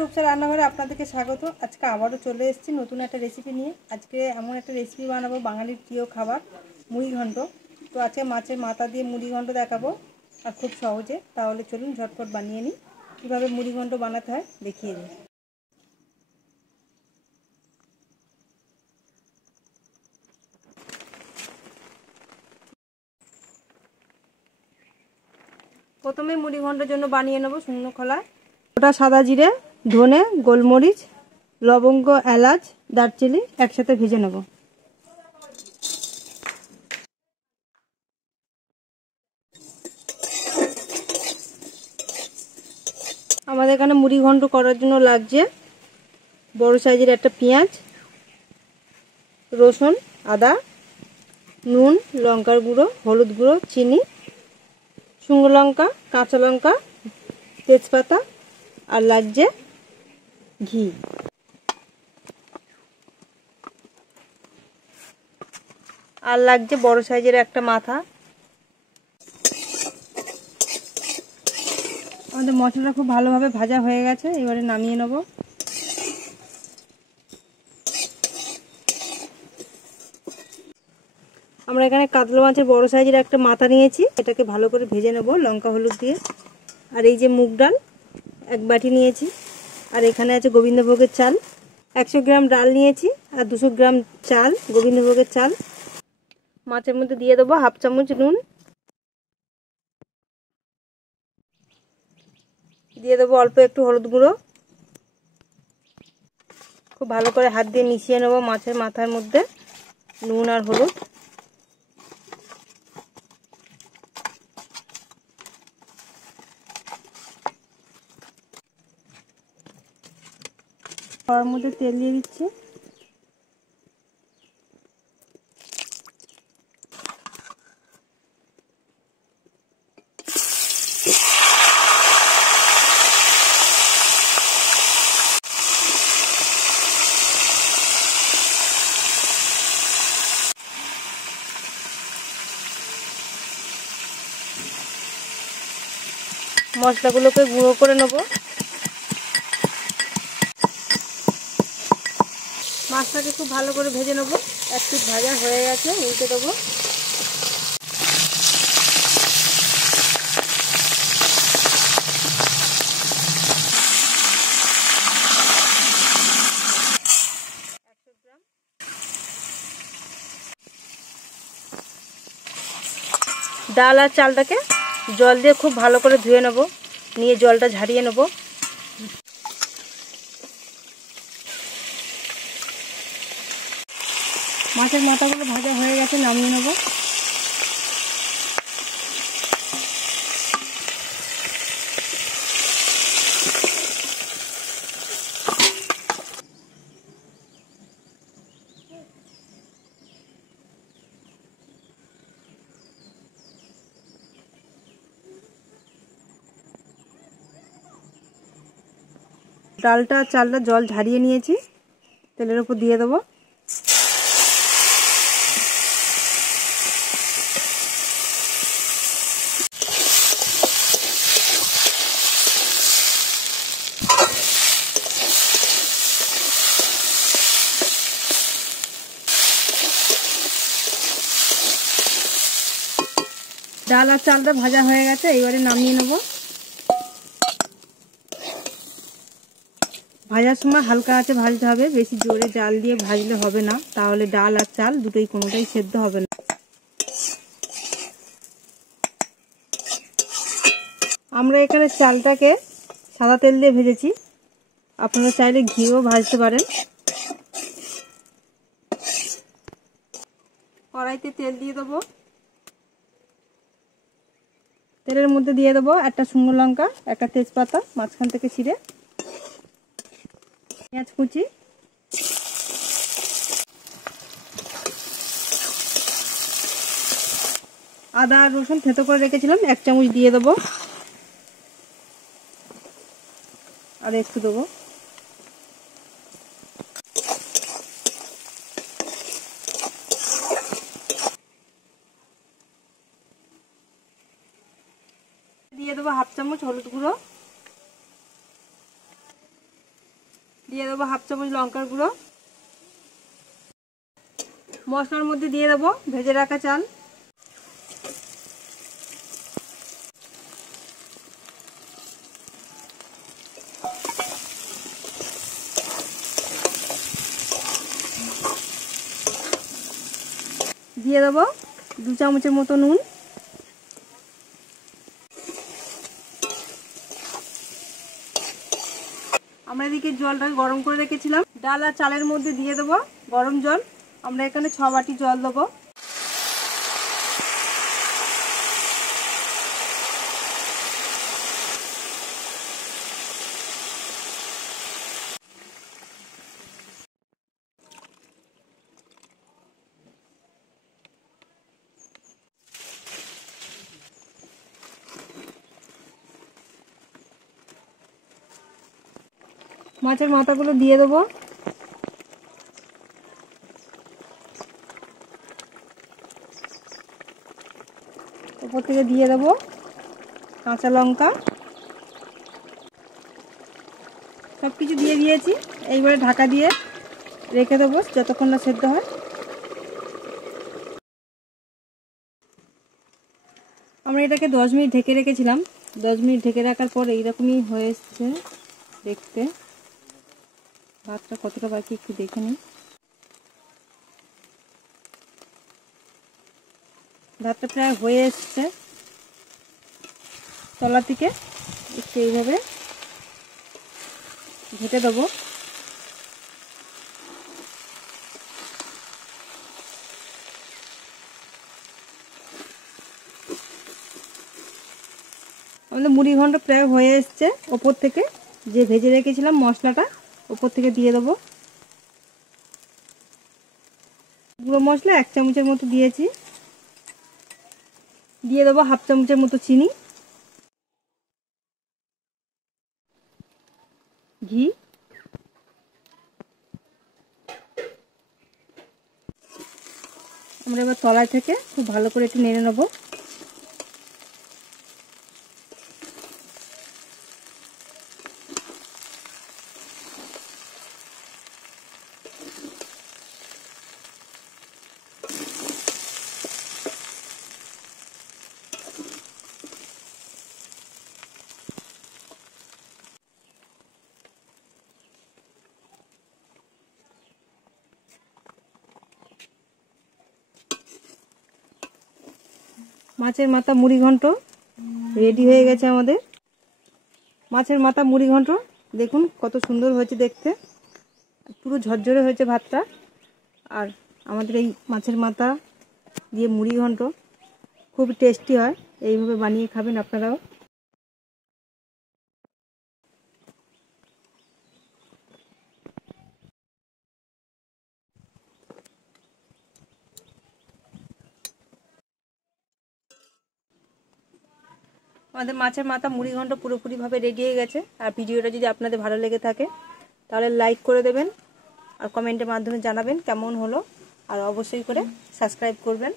রূপসা রান্নাঘরে আপনাদেরকে স্বাগত। আজকে আবারও চলে এসেছি নতুন একটা রেসিপি নিয়ে। আজকে এমন একটা রেসিপি বানাবো, বাঙালির প্রিয় খাবার মুড়ি ঘন্ট। তো আজকে মাছের মাথা দিয়ে মুড়ি ঘন্ট দেখাবো, আর খুব সহজে। তাহলে চলুন ঝটপট বানিয়ে নিই। কীভাবে মুড়ি ঘন্ট বানাতে হয় দেখিয়ে দিই। প্রথমে মুড়ি ঘন্টের জন্য বানিয়ে নেবো শুকনো খোলা। ওটা সাদা জিরে, ধনে, গোলমরিচ, লবঙ্গ, এলাচ, দারচিনি একসাথে ভেজে নেব। আমাদের এখানে মুড়ি ঘন্ট করার জন্য লাগছে বড় সাইজের একটা পেঁয়াজ, রসুন, আদা, নুন, লঙ্কার গুঁড়ো, হলুদ গুঁড়ো, চিনি, শুকনো লঙ্কা, কাঁচা লঙ্কা, তেজপাতা, আর লাগছে ঘি। আর লাগছে বড় সাইজের একটা মাথা। আমাদের মশলাটা খুব ভালোভাবে ভাজা হয়ে গেছে, এবারে নামিয়ে নেব। আমরা এখানে কাতলা মাছের বড় সাইজের একটা মাথা নিয়েছি, এটাকে ভালো করে ভেজে নেব লঙ্কা হলুদ দিয়ে। আর এই যে মুগ ডাল 1 বাটি নিয়েছি, আর এখানে আছে গোবিন্দভোগের চাল 100 গ্রাম ডাল নিয়েছি, আর 200 গ্রাম চাল গোবিন্দভোগের চাল। মাছের মধ্যে দিয়ে দেবো 1/2 চামচ নুন, দিয়ে দেবো অল্প একটু হলুদ গুঁড়ো। খুব ভালো করে হাত দিয়ে মিশিয়ে নেব মাছের মাথার মধ্যে নুন আর হলুদ। কড়ার মধ্যে তেল দিয়ে দিচ্ছি। মশলাগুলোকে গুঁড়ো করে নেব। মাছটাকে খুব ভালো করে ভেজে নেব। এক পিঠ ভাজা হয়ে গেছে, উল্টে দেবো। ডাল আর চালটাকে জল দিয়ে খুব ভালো করে ধুয়ে নেব, নিয়ে জলটা ঝারিয়ে নেব। মাছের মাথাগুলো ভাজা হয়ে গেছে, নামিয়ে নেব। ডালটা চালটা জল ঝারিয়ে নিয়েছি, তেলের উপর দিয়ে দেবো। ডাল আর চালটা ভাজা হয়ে গেছে, এবারে নামিয়ে নেব। ভাজার সময় হালকা আঁচে ভাজতে হবে, বেশি জোরে জাল দিয়ে ভাজলে হবে না, তাহলে ডাল আর চাল দুটোই কোনোটাই সেদ্ধ হবে না। আমরা এখানে চালটাকে সাদা তেল দিয়ে ভেজেছি, আপনারা চাইলে ঘিও ভাজতে পারেন। কড়াইতে তেল দিয়ে দেবো। তেলের মধ্যে দিয়ে দেবো একটা শুকনো লঙ্কা, একটা তেজপাতা মাঝখান থেকে ছিঁড়ে, পেঁয়াজ কুচি, আদা আর রসুন থেতো করে রেখেছিলাম 1 চামচ দিয়ে দেবো, আর একটু দেবো। দিয়ে দেবো 1/2 চামচ হলুদ গুঁড়ো, দিয়ে দেবো হাফ চামচ লঙ্কার গুঁড়ো। মশলার মধ্যে দিয়ে দেবো ভেজে রাখা চাল। দিয়ে দেবো 2 চামচের মতো নুন। আমরা এদিকে জলটা গরম করে রেখেছিলাম, ডাল আর চালের মধ্যে দিয়ে দেবো গরম জল। আমরা এখানে 6 বাটি জল দেবো। মাছের মাথাগুলো দিয়ে দেবো। উপর থেকে দিয়ে দেবো কাঁচা লঙ্কা। সব কিছু দিয়ে দিয়েছি। এইবারে ঢাকা দিয়ে রেখে দেবো যতক্ষণ না সেদ্ধ হয়। আমরা এটাকে 10 মিনিট ঢেকে রেখেছিলাম। 10 মিনিট ঢেকে রাখার পর এইরকমই হয়ে এসছে দেখতে। ভাতটা কতটা বাকি একটু দেখে নিই। ভাতটা প্রায় হয়ে এসছে। তলা থেকে একটু এইভাবে ঘেটে দেবো। আমাদের মুড়ি ঘন্ট প্রায় হয়ে এসছে। ওপর থেকে যে ভেজে রেখেছিলাম মশলাটা ওপর থেকে দিয়ে দেবো। গুঁড়ো মশলা 1 চামচের মতো দিয়েছি। দিয়ে দেবো হাফ চামচের মতো চিনি, ঘি, আমরা এবার তলায় থেকে খুব ভালো করে একটু নেড়ে নেবো। মাছের মাথা মুড়ি ঘন্ট রেডি হয়ে গেছে আমাদের। মাছের মাথা মুড়ি ঘন্ট দেখুন কত সুন্দর হয়েছে দেখতে, পুরো ঝরঝরে হয়েছে ভাতটা। আর আমাদের এই মাছের মাথা দিয়ে মুড়ি ঘন্ট খুব টেস্টি হয়। এইভাবে বানিয়ে খাবেন আপনারাও। আমাদের মাছের মাথা মুড়ি ঘন্ট পুরোপুরিভাবে রেডি হয়ে গেছে। আর ভিডিওটা যদি আপনাদের ভালো লেগে থাকে তাহলে লাইক করে দেবেন আর কমেন্টের মাধ্যমে জানাবেন কেমন হলো। আর অবশ্যই করে সাবস্ক্রাইব করবেন।